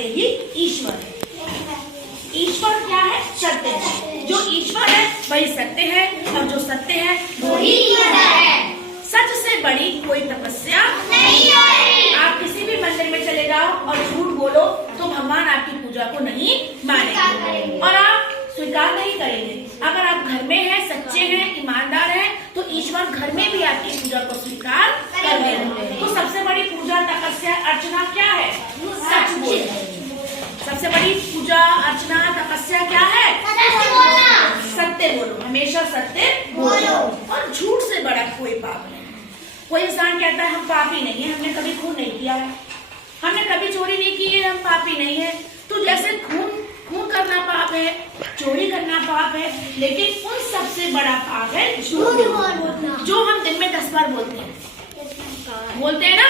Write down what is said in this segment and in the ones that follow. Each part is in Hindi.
सत्य ही ईश्वर है। ईश्वर क्या है? सत्य है। जो ईश्वर है वही सत्य है और जो सत्य है वो ही ईश्वर है। सच से बड़ी कोई तपस्या नहीं है। आप किसी भी मंदिर में चले जाओ और झूठ बोलो तो भगवान आपकी पूजा को नहीं मानेंगे और आप स्वीकार नहीं करेंगे। अगर आप घर में हैं, सच्चे हैं, ईमानदार हैं तो ईश्वर घर में भी आपकी पूजा को स्वीकार कर लेंगे। तो सबसे बड़ी पूजा, तपस्या, अर्चना क्या है? सच बोलना। सबसे बड़ी पूजा, अर्चना, तपस्या क्या है? सत्य बोलो, हमेशा सत्य बोलो। और झूठ से बड़ा कोई पाप नहीं। कोई इंसान कहता है हम पापी नहीं है, हमने कभी खून नहीं किया है, हमने कभी चोरी नहीं की है, हम पापी नहीं है। तो जैसे खून करना पाप है, चोरी करना पाप है, लेकिन उन सबसे बड़ा पाप है झूठ बोलना, जो हम दिन में 10 बार बोलते हैं ना।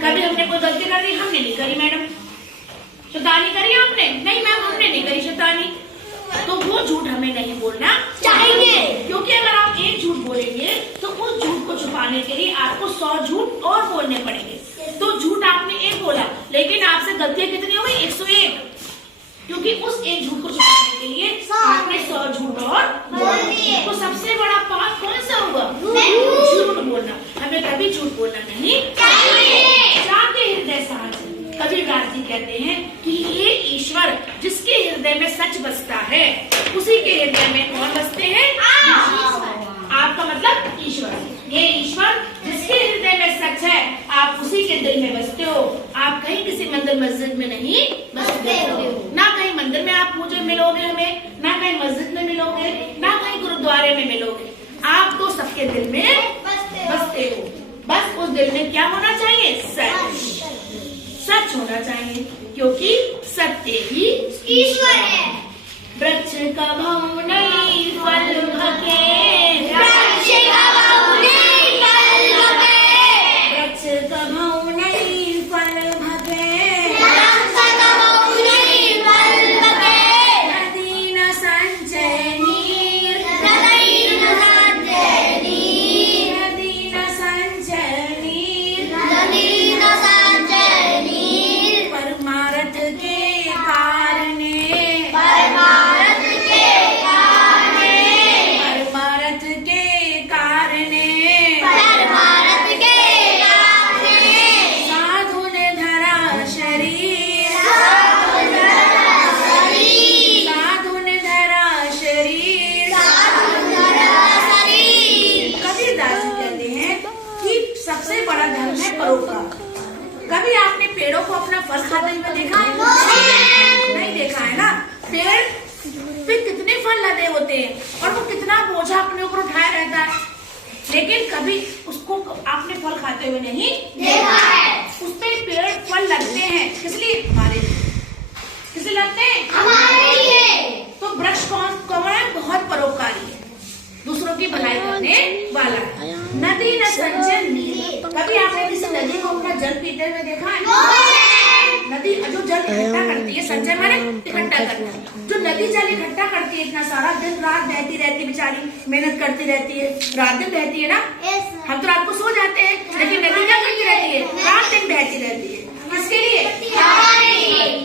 कभी हमने कोई गलती कर दी? हमने नहीं करी मैडम। शैतानी करी आपने? नहीं मैम, हमने नहीं करी शैतानी। तो वो झूठ हमें नहीं बोलना चाहिए, क्योंकि अगर आप एक झूठ बोलेंगे तो उस झूठ को छुपाने के लिए आपको 100 झूठ और बोलने पड़ेंगे। तो झूठ आपने एक बोला, लेकिन आपसे गलतियां कितनी हो गई? 101, क्योंकि उस एक झूठ को छुपाने के लिए आपने 100 झूठ और बोल दिए। तो सबसे बड़ा पाप कौन सा होगा? झूठ बोलना। हमें कभी झूठ बोलना नहीं चाहिए। जाके हृदय साहब कबीरदास जी कहते हैं कि ये ईश्वर जिसके हृदय में सच बसता है उसी के हृदय में कौन बसते हैं? आपका मतलब ईश्वर। ये ईश्वर जिसके हृदय में सच है आप उसी के दिल में बसते हो। आप कहीं किसी मंदिर मस्जिद में नहीं बसते हो। ना कहीं मंदिर में आप मुझे मिलोगे हमें, ना कहीं मस्जिद में मिलोगे, ना कहीं गुरुद्वारे में मिलोगे। आप तो सबके दिल में बसते हो। बस उस दिल में क्या होना चाहिए? सच होना चाहिए, क्योंकि सत्य ही ईश्वर है। वृक्ष कभू नहीं फल भके, वृक्ष कभू नहीं फल भके, वृक्ष कभू नहीं फल भके, वृक्ष कभू नहीं फल भके, नदी न संचय नीर, नदी न संचय नीर, नदी न संचय नीर, नदी न संचय नीर, परमार्थ के कारणे, परमार्थ के कारणे, परमार्थ के कारणे, परमार्थ के कारणे, साधु ने धरा शरीर, साधु ने धरा शरीर, साधु ने धरा शरीर, साधु ने धरा शरीर। कबीरदास जी कहते हैं कि सबसे बड़ा धर्म है परोपकार। कभी आपने पेड़ों को अपना फल खाते हुए देखा है? नहीं देखा है ना। पेड़ पे कितने फल लदे होते हैं और वो कितना बोझा अपने ऊपर उठाया रहता है, लेकिन कभी उसको आपने फल खाते हुए नहीं देखा है। उस पे पेड़ फल लगते हैं किस लिए? हमारे लिए। किस लिए लगते हैं? हमारे लिए। तो वृक्ष कौन है? बहुत परोपकारी है, दूसरों की भलाई करने वाला है। नदी न संचय नीर। कभी आपने किसी नदी को अपना जल पीते हुए देखा है? नदी जो जल इकट्ठा करती है, संचय माने इकट्ठा करना, जो नदी जल इकट्ठा करती है इतना सारा, दिन रात बहती रहती, बेचारी मेहनत करती रहती है, रात दिन बहती है ना। हम तो रात को सो जाते हैं, लेकिन नदी क्या करती रहती है? रात दिन बहती रहती है। किसके लिए?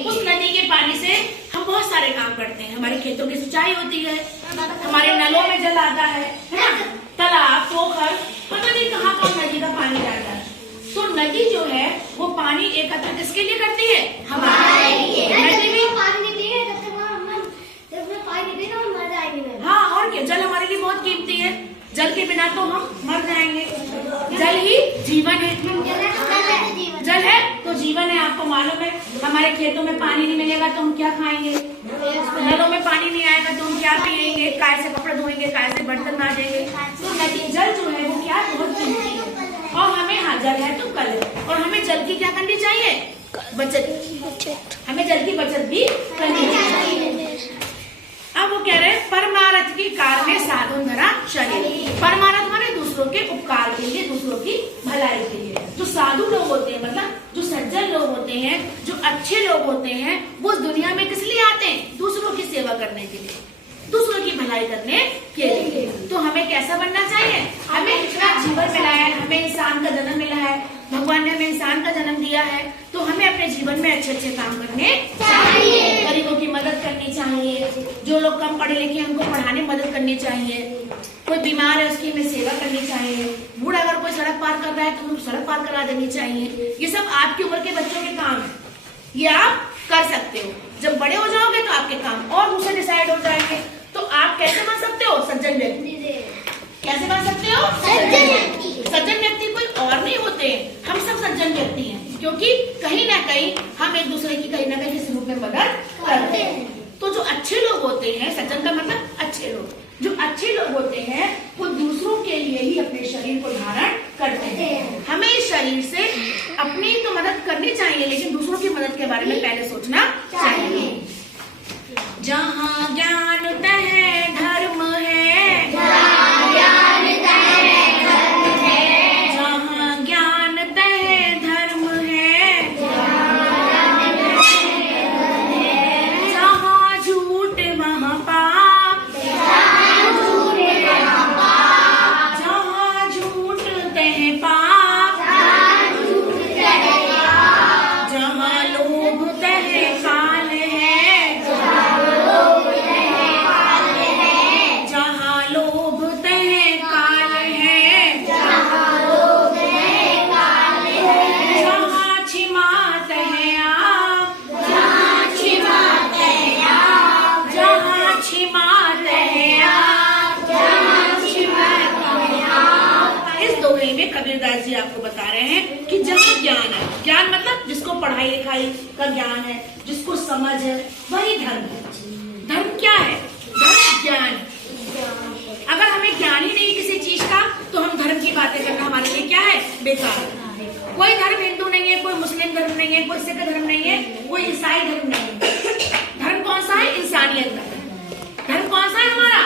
उस नदी के पानी से हम बहुत सारे काम करते हैं। हमारे खेतों की सिंचाई होती है, हमारे नलों में जल आता है ना, तालाब, पोखर, पता नहीं कहाँ कहाँ नदी का पानी जाता है। तो नदी जो है वो पानी एकत्र किसके लिए करती है? हमारे लिए। नदी भी पानी देती है, हाँ, और क्या, जल हमारे लिए बहुत कीमती है। जल के बिना तो हम मर जाएंगे। जल ही जीवन है। जल है तो जीवन है। आपको मालूम है हमारे खेतों में पानी नहीं मिलेगा तो हम क्या खाएंगे? नलों में पानी नहीं आएगा तो हम क्या पिएंगे? काय से कपड़े धोएंगे, काय से बर्तन मांजेंगे। तो नदी जल जो है वो क्या बहुत कीमती है। और हमें, हाँ, जल है तो कल है, और हमें जल की क्या करनी चाहिए? बचत। हमें जल की बचत भी करनी चाहिए। अब वो कह रहे हैं परमार्थ की कारणे साधु धरा शरीर। परमार्थ माने दूसरों के उपकार के लिए, दूसरों की भलाई के लिए। जो साधु लोग होते हैं, मतलब जो सज्जन लोग होते हैं, जो अच्छे लोग होते हैं, वो दुनिया में किस लिए आते हैं? दूसरों की सेवा करने के लिए, दूसरों की भलाई करने के लिए। तो हमें कैसा बनना चाहिए? हमें इतना जीवन मिला है, हमें इंसान का जन्म मिला है, भगवान ने हमें इंसान का जन्म दिया है, तो हमें अपने जीवन में अच्छे अच्छे काम करने चाहिए। गरीबों की मदद करनी चाहिए, जो लोग कम पढ़े लिखे हैं उनको पढ़ाने में मदद करनी चाहिए, कोई बीमार है उसकी हमें सेवा करनी चाहिए, बूढ़ा अगर कोई सड़क पार कर रहा है तो उनको सड़क पार करा देनी चाहिए। ये सब आपकी उम्र के बच्चों के काम है, ये आप कर सकते हो। जब बड़े हो जाओगे तो आपके काम और दूसरे डिसाइड हो जाएंगे। तो आप कैसे बन सकते हो? सज्जन व्यक्ति। कैसे बन सकते हो? सज्जन व्यक्ति कोई और नहीं होते, हम सब सज्जन व्यक्ति हैं, क्योंकि कहीं ना कहीं हम एक दूसरे की कहीं ना कहीं किसी रूप में मदद करते हैं। तो जो अच्छे लोग होते हैं, सज्जन का मतलब अच्छे लोग, जो अच्छे लोग होते हैं वो दूसरों के लिए ही अपने शरीर को धारण करते हैं। हमें इस शरीर से अपनी तो मदद करनी चाहिए, लेकिन दूसरों की मदद के बारे में पहले सोचना चाहिए। जहाँ ज्ञान तह धर्म है, जहाँ ज्ञान तह धर्म है, जहाँ झूठ वहाँ पाप, जहाँ झूठ तह पाप, जहाँ लोभ तह काल है, जहाँ लोभ तह काल है, जहाँ क्षमा तह आप, जहाँ क्षमा तह आप, इस दोहे में कबीरदास जी आपको बता रहे हैं कि जहाँ ज्ञान है, ज्ञान मतलब जिसको पढ़ाई लिखाई का ज्ञान है, जिसको समझ है, वही धर्म है। धर्म क्या है? धर्म ज्ञान। अगर हमें ज्ञान ही नहीं किसी चीज का, तो हम धर्म की बातें करना हमारे लिए क्या है? बेकार। कोई धर्म हिंदू नहीं है, कोई मुस्लिम धर्म नहीं है, कोई सिख धर्म नहीं है, कोई ईसाई धर्म नहीं है। धर्म कौन सा है? इंसानियत का। धर्म कौन सा है हमारा?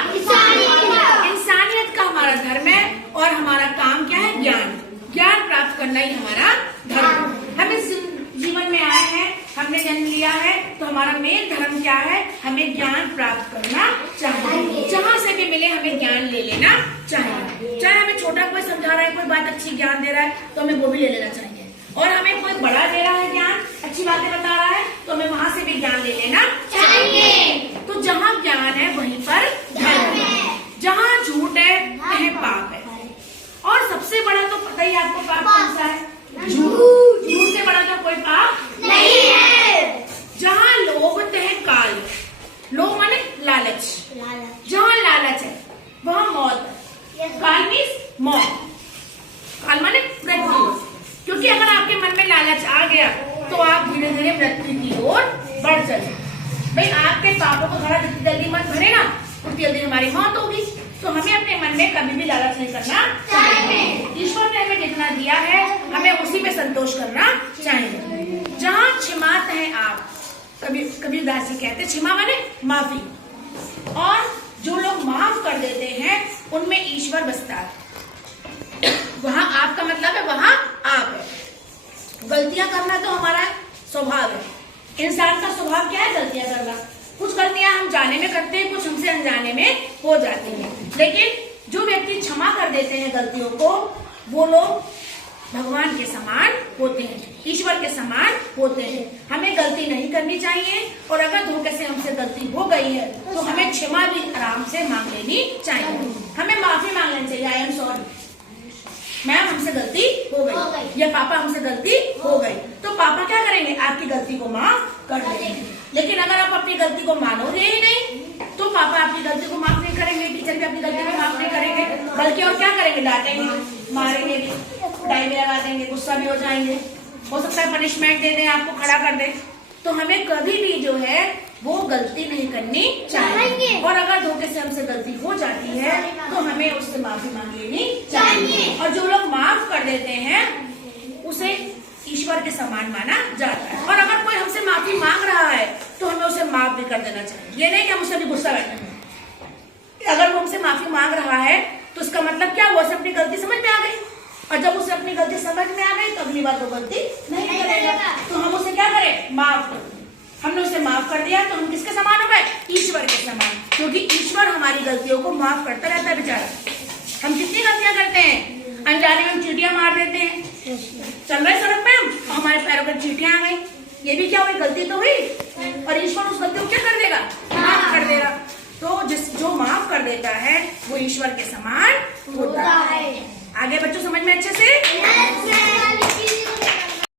इंसानियत का हमारा धर्म है। और हमारा काम क्या है? ज्ञान। ज्ञान प्राप्त करना ही हमारा धर्म। हम इस जीवन में आए हैं, हमने जन्म लिया है, तो हमारा मेन धर्म क्या है? हमें ज्ञान प्राप्त करना चाहिए। जहाँ से भी मिले हमें ज्ञान ले लेना चाहिए। चाहे हमें छोटा कोई समझा रहा है, कोई बात अच्छी ज्ञान दे रहा है, तो हमें वो भी ले लेना चाहिए। और हमें कोई बड़ा दे रहा है ज्ञान, अच्छी बातें बता रहा है, तो हमें वहाँ से भी ज्ञान ले लेना चाहिए। तो जहाँ ज्ञान है वहीं पर धर्म है, जहाँ झूठ है वहीं पाप है। और सबसे बड़ा तो पता ही आपको पाप कौन सा है? झूठ। झूठ से बड़ा तो कोई पाप नहीं है। जहाँ लोभ तह काल, लोभ माने लालच, जहाँ लालच है वहाँ मौत है। काल मीन्स मौत, काल माने मृत्यु। क्योंकि अगर आपके मन में लालच आ गया तो आप धीरे धीरे मृत्यु की ओर बढ़ चले। भाई आपके पापों को थोड़ा जितनी जल्दी मत भरे ना, उतनी जल्दी हमारी मौत होगी। तो हमें अपने मन में कभी भी लालच नहीं करना चाहिए। ईश्वर ने हमें जितना दिया है हमें उसी में संतोष करना चाहिए। जहाँ क्षमा है आप, कबीरदास जी कहते हैं क्षमा माने माफी। और जो लोग माफ कर देते हैं उनमें ईश्वर बसता है। वहाँ आपका मतलब है वहाँ आप है। गलतियां करना तो हमारा स्वभाव है। इंसान का स्वभाव क्या है? गलतियां करना। कुछ गलतियां हम जाने में करते हैं, कुछ हमसे अनजाने में हो जाती हैं। लेकिन जो व्यक्ति क्षमा कर देते हैं गलतियों को, वो लोग भगवान के समान होते हैं, ईश्वर के समान होते हैं। हमें गलती नहीं करनी चाहिए। और अगर धोखे से हमसे गलती हो गई है तो हमें क्षमा भी आराम से मांग लेनी चाहिए। हमें माफी मांग लेनी चाहिए। आई एम सॉरी मैम, हमसे गलती हो गई, या पापा हमसे गलती हो गई। तो पापा क्या करेंगे? आपकी गलती को माफ कर देंगे। लेकिन अगर आप अपनी गलती को मानोगे ही नहीं तो पापा आपकी गलती को माफ नहीं करेंगे, टीचर भी अपनी गलती को माफ नहीं करेंगे, बल्कि और क्या करेंगे? डांटेंगे, मारेंगे भी, पिटाई भी लगा देंगे, गुस्सा भी हो जाएंगे, हो सकता है पनिशमेंट दे दें, आपको खड़ा कर दें। तो हमें कभी भी जो है वो गलती नहीं करनी चाहिए। और अगर धोखे से हमसे गलती हो जाती है तो हमें उससे माफी मांग लेनी चाहिए। और जो लोग माफ कर देते हैं उसे ईश्वर के समान माना जाता है। और अगर कोई हमसे माफी मांग रहा है तो हमें उसे माफ भी कर देना चाहिए। ये नहीं कि हम उससे भी गुस्सा बैठे। अगर वो हमसे माफी मांग रहा है तो उसका मतलब क्या? वो उसे अपनी गलती समझ में आ गई। और जब उसे अपनी गलती समझ में आ गई तो अगली बार वो गलती नहीं करेगा। तो हम उसे क्या करें? माफ कर। हमने उसे माफ कर दिया तो हम किसके समान हो गए? ईश्वर के समान। क्योंकि ईश्वर हमारी गलतियों को माफ करता रहता है बेचारा। हम कितनी गलतियां करते हैं? अनजाने में हम चींटियां मार देते हैं, चल रहे सड़क पे हम, हमारे पैरों पर चींटियां आ गई, ये भी क्या हुई, गलती तो हुई, और ईश्वर उस गलती को क्या कर देगा, माफ कर देगा। तो जो माफ कर देता है वो ईश्वर के समान